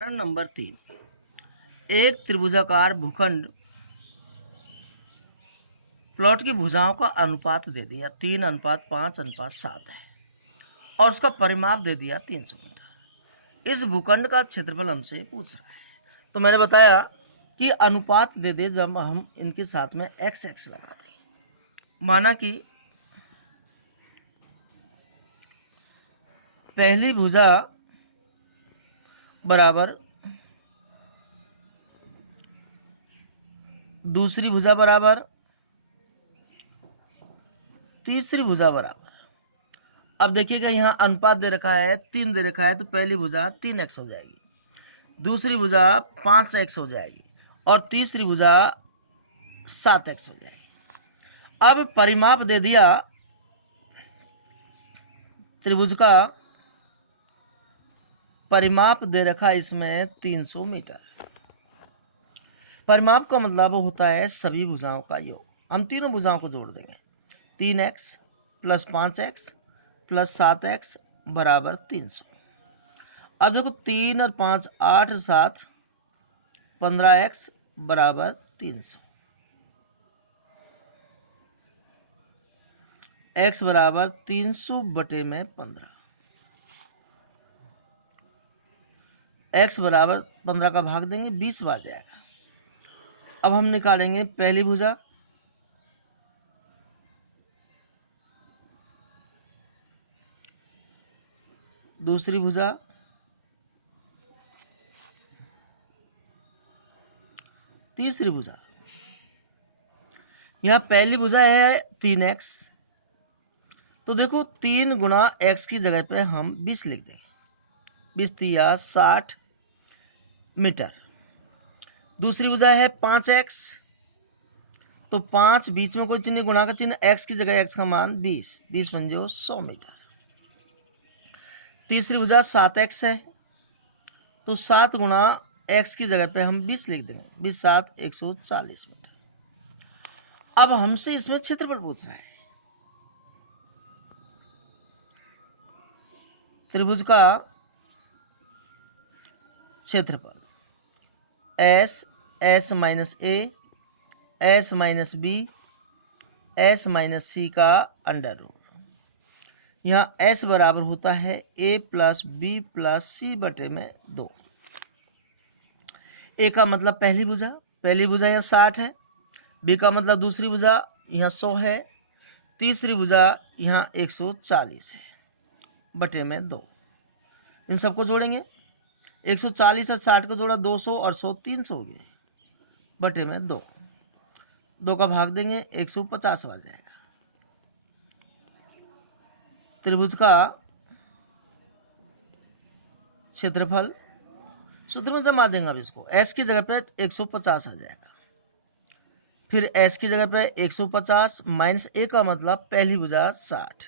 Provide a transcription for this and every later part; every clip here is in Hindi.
प्रश्न नंबर 3। एक त्रिभुजाकार भूखंड प्लॉट की भुजाओं का अनुपात दे दिया 3:5:7 है और उसका परिमाप दे दिया 300 मीटर। इस भूखंड का क्षेत्रफल हमसे पूछ रहा है। तो मैंने बताया कि अनुपात दे दे जब हम इनके साथ में एक्स एक्स लगा दें। माना कि पहली भुजा बराबर दूसरी भुजा बराबर तीसरी भुजा बराबर। अब देखिएगा यहाँ अनुपात दे रखा है 3 दे रखा है, तो पहली भुजा 3x हो जाएगी, दूसरी भुजा 5x हो जाएगी और तीसरी भुजा 7x हो जाएगी। अब परिमाप दे दिया त्रिभुज का, परिमाप दे रखा इसमें 300 मीटर। परिमाप का मतलब होता है सभी भुजाओं का योग। हम तीनों भुजाओं को जोड़ देंगे, 3x plus 5x plus 7x बराबर 300। अब देखो 3 और 5 8 7 15x बराबर 300। x बराबर 300 बटे में 15। x बराबर 15 का भाग देंगे 20 बार जाएगा। अब हम निकालेंगे पहली भुजा, दूसरी भुजा, तीसरी भुजा। यहां पहली भुजा है 3x, तो देखो 3 गुना x की जगह पे हम 20 लिख देंगे, 20 तिया 60 मीटर। दूसरी भुजा है 5x, तो 5 बीच में कोई चिन्ह, गुणा का चिन्ह, x की जगह x का मान 20, 20 पंजो 100 मीटर। तीसरी भुजा 7x है, तो 7 गुना x की जगह पे हम 20 लिख देंगे, 20 7 140 मीटर। अब हमसे इसमें क्षेत्रफल पूछ रहा है। त्रिभुज का क्षेत्रफल S, S minus A, S minus B, S minus C का अंडर रूट। यहाँ एस बराबर होता है A plus B plus C बटे में 2। ए का मतलब पहली भुजा यहाँ 60 है, बी का मतलब दूसरी भुजा यहाँ 100 है, तीसरी भुजा यहाँ 140 है बटे में 2। इन सबको जोड़ेंगे, 140 और 60 को जोड़ा 200 और 100 300 हो गए बटे में 2। 2 का भाग देंगे 150 बार जाएगा। त्रिभुज का क्षेत्रफल सूत्र में जमा देंगे। अब इसको s की जगह पे 150 आ जाएगा, फिर s की जगह पे 150 माइनस a का मतलब पहली भुजा 60,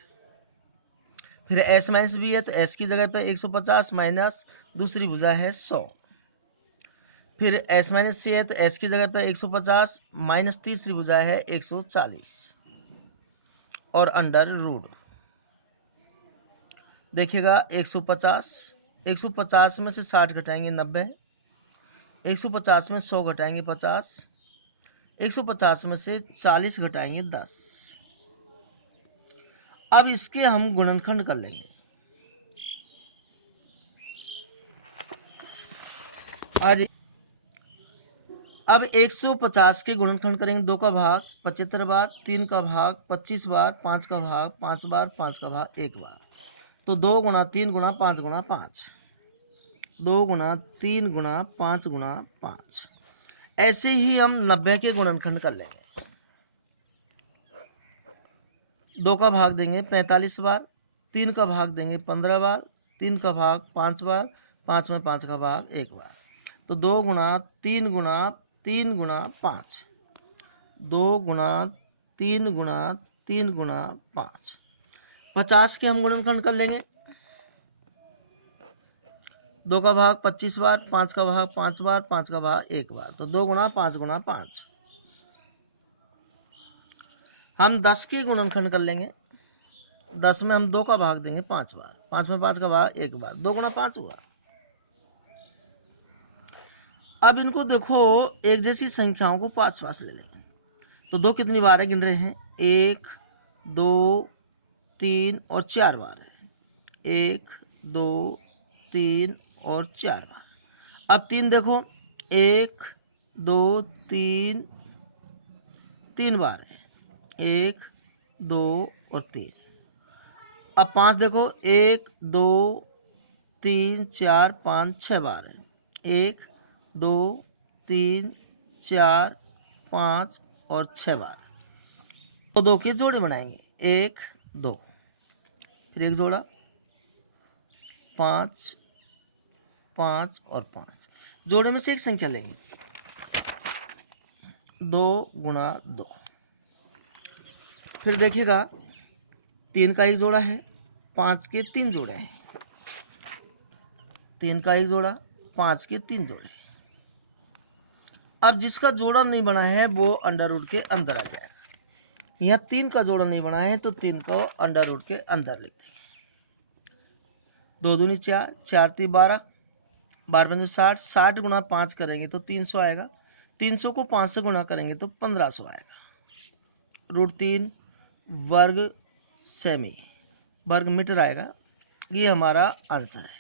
फिर s माइनस b है तो s की जगह पे 150 माइनस दूसरी भुजा है 100, फिर s माइनस c है तो s की जगह पे 150 माइनस तीसरी भुजा है 140 और अंडर रूट। देखिएगा 150 में से 60 घटाएंगे 90, 150 में 100 घटाएंगे 50, 150 में से 40 घटाएंगे 10। अब इसके हम गुणनखंड कर लेंगे। आज अब 150 के गुणनखंड करेंगे, 2 का भाग 75 बार, 3 का भाग 25 बार, 5 का भाग 5 बार, 5 का भाग 1 बार। तो 2 गुना 3 गुना 5 गुना 5, 2 गुना 3 गुना 5 गुना 5। ऐसे ही हम 90 के गुणनखंड कर लेंगे। 2 का भाग देंगे 45 बार, 3 का भाग देंगे 15 बार, 3 का भाग 5 बार, 5 में 5 का भाग 1 बार। तो 2 गुना 3 गुना 3 गुना 5, 2 गुना 3 गुना 3 गुना 5। 50 के हम गुणनखंड कर लेंगे। 2 का भाग 25 बार, 5 का भाग 5 बार, 5 का भाग 1 बार। तो 2 गुना 5 गुना 5। हम 10 के गुणनखंड कर लेंगे। 10 में हम 2 का भाग देंगे 5 बार, 5 में 5 का भाग 1 बार, 2 गुना 5 हुआ। अब इनको देखो, एक जैसी संख्याओं को पास पास ले लेंगे। तो 2 कितनी बार है गिन रहे हैं, 1 2 3 और 4 बार है, 1 2 3 और 4 बार। अब 3 देखो, 1 2 3 3 बार है, 1 2 और 3। अब 5 देखो, 1 2 3 4 5 6 बार है, 1 2 3 4 5 और 6 बार। तो 2 के जोड़े बनाएंगे, 1 2, फिर एक जोड़ा, 5 5 और 5। जोड़े में से एक संख्या लेंगे, 2 गुणा 2। फिर देखिएगा 3 का एक जोड़ा है, 5 के 3 जोड़े हैं, 3 का एक जोड़ा, 5 के 3 जोड़े। अब जिसका जोड़ा नहीं बना है वो अंडर रूट के अंदर आ जाएगा। यहाँ 3 का जोड़ा नहीं बना है तो 3 को अंडर रूट के अंदर लिख देंगे। 2 दूनी 4, 4 3 12, 12 पंजे 60, 60 गुणा 5 करेंगे तो 300 आएगा, 300 को 5 से गुणा करेंगे तो 1500 आएगा। √3 वर्ग सेमी वर्ग मीटर आएगा। ये हमारा आंसर है।